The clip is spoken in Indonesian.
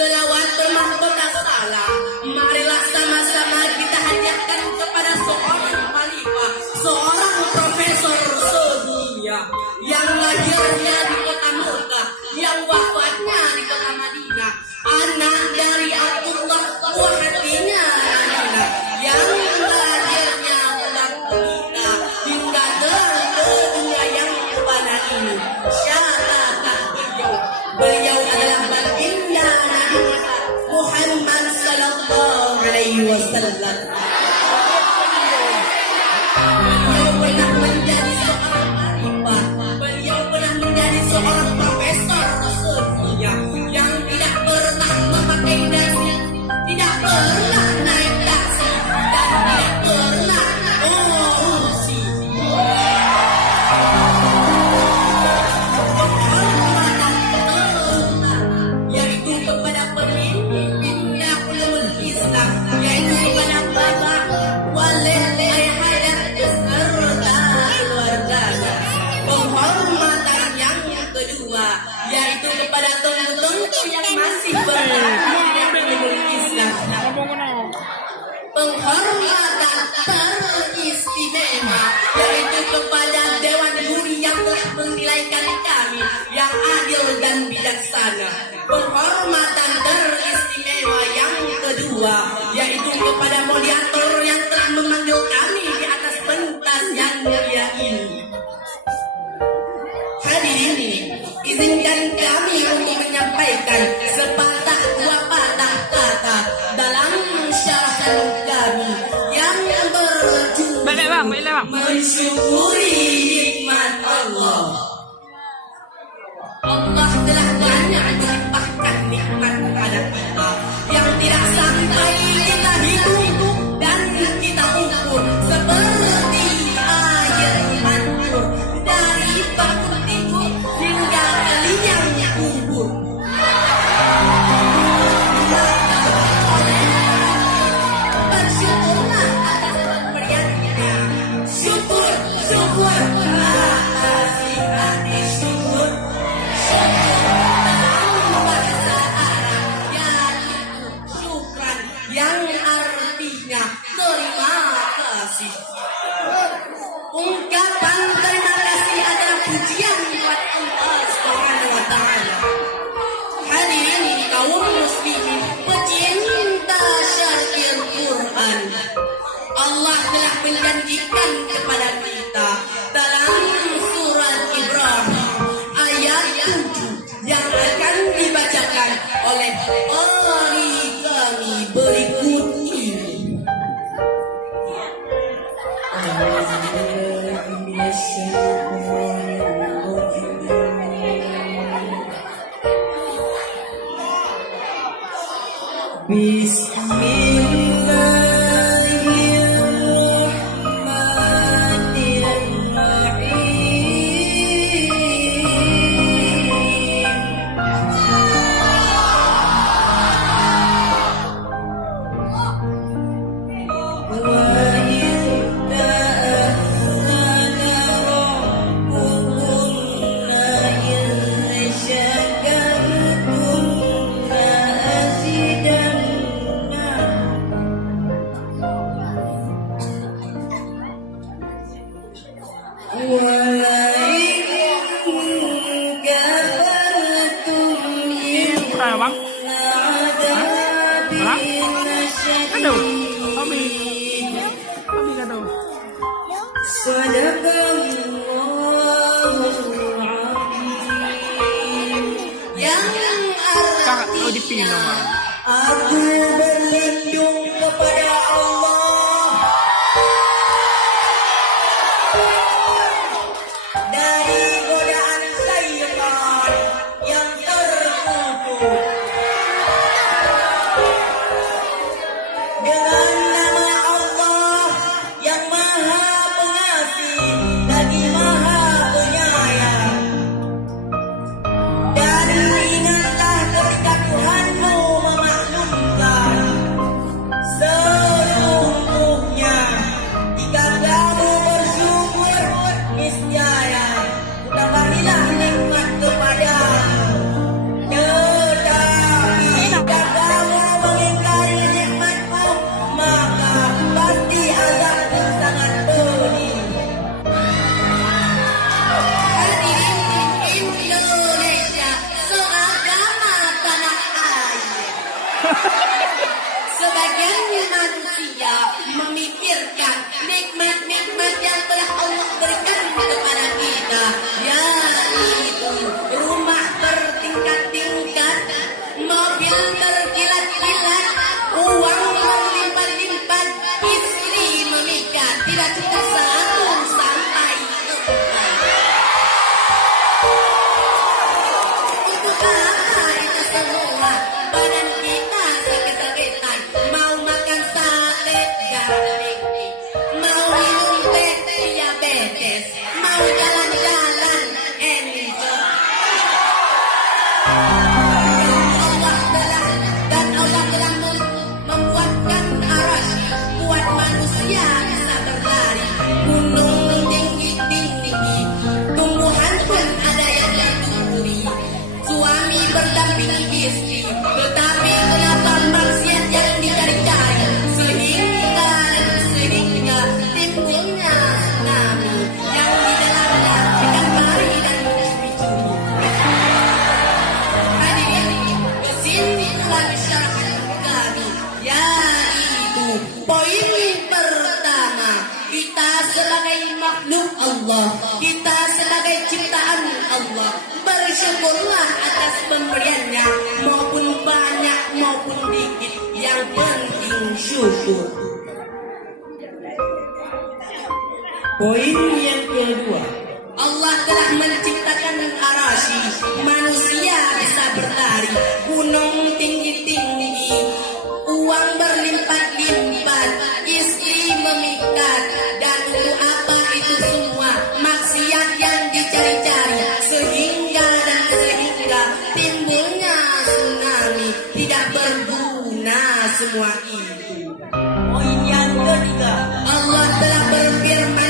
Selawat bermahkota salam, marilah sama-sama kita hadiahkan kepada seorang khalifah, seorang profesor sedunia yang lahirnya di kota Mekah, yang wafatnya di kota Madinah, anak dari Abdullah buah hatinya Aminah, yang lahirnya bulan kita hingga ke dunia yang pada ini. Siapakah beliau adalah baginda Nabi Muhammad sallallahu alaihi wasallam. Beliau pernah menjadi seorang khalifah, beliau pernah menjadi seorang profesor sedunia yang tidak pernah memakai dasi, tidak pernah naik taksi, dan tidak pernah korupsi. Yaitu kepada pemimpinnya ulul Islam, yaitu kepada Bapak Walid Haidar beserta keluarganya. Penghormatan yang kedua yaitu kepada tengku-tengku yang masih berada di ulul Islam. Penghormatan teristimewa yaitu kepada Dewan Juri yang telah menilaikan kami yang adil dan bijaksana. Penghormatan teristimewa yang kedua yaitu kepada moderator yang telah memanggil kami di atas pentas yang mulia ini. Hadirin, izinkan kami untuk menyampaikan sepatah dua patah kata dalam syarahan kami yang berjudul mensyukuri nikmat Allah. Allah telah banyak melimpahkan nikmat kepada kita yang tidak sampai kita hitung dan kita ukur, seperti air mancur dari batu tikus hingga ke liang kubur. Bersyukurlah atas pemberiannya. Syukur, syukur, atas hati syukur. Yang artinya terima kasih. Ungkapan terima kasih adalah pujian buat Allah Subhanahu wa taala. Hadirin kaum muslimin pecinta syar'il Quran, Allah telah menjanjikan kepada kita dalam surat Ibrahim ayat 7 yang akan dibacakan oleh kami berikut ini. Bang? Hah? Berang? Aduh, Tommy aduh. Yang Kakak oh dipinang Bang. aku berlindung kepada Allah dari godaan syaitan yang terkutuk. Dengan nama Allah yang Maha Pengasih lagi Maha Penyayang. Dan ingatlah ketika Tuhanmu memaklumkan seluruhnya. Jika kamu bersyukur, niscaya kutambahilah nikmat kepadamu. Tetapi jika kamu mengingkari nikmatku, maka pasti azabku sangat pedih. Hadirin Indonesia, seagama tanah air. Sebagian manusia memikirkan nikmat-nikmat yang telah Allah berikan kepada kita, yaitu rumah bertingkat-tingkat, mobil berkilat-kilat, uang berlimpah-limpah, istri memikat, tidak cukup satu sampai empat. Untuk apa itu semua? Badan kita sakit-sakitan, mau makan sate garing, mau minum teh diabetes, mau jalan-jalan enjoy. Allah telah membuatkan arasy buat manusia bisa berlari, gunung tinggi-tinggi, tumbuhan pun ada yang diduri, suami berdampingi istri, tetapi kenapa maksiat yang dicari-cari sehingga timbulnya tsunami yang di dalamnya ikan pari dan cumi-cumi. Hadirin, kesimpulan syarah kami yaitu poin pertama, kita sebagai makhluk Allah, kita sebagai ciptaan Allah, bersyukurlah atas pemberiannya, maupun banyak maupun dikit, yang penting syukur. Poin yang kedua, Allah telah menciptakan arasy, manusia bisa berlari, gunung tinggi-tinggi, uang berlimpah-limpah, istri memikat, dan untuk apa itu semua? Maksiat yang dicari-cari sehingga timbulnya tsunami, tidak berguna semua itu. Poin yang ketiga, Allah telah berfirman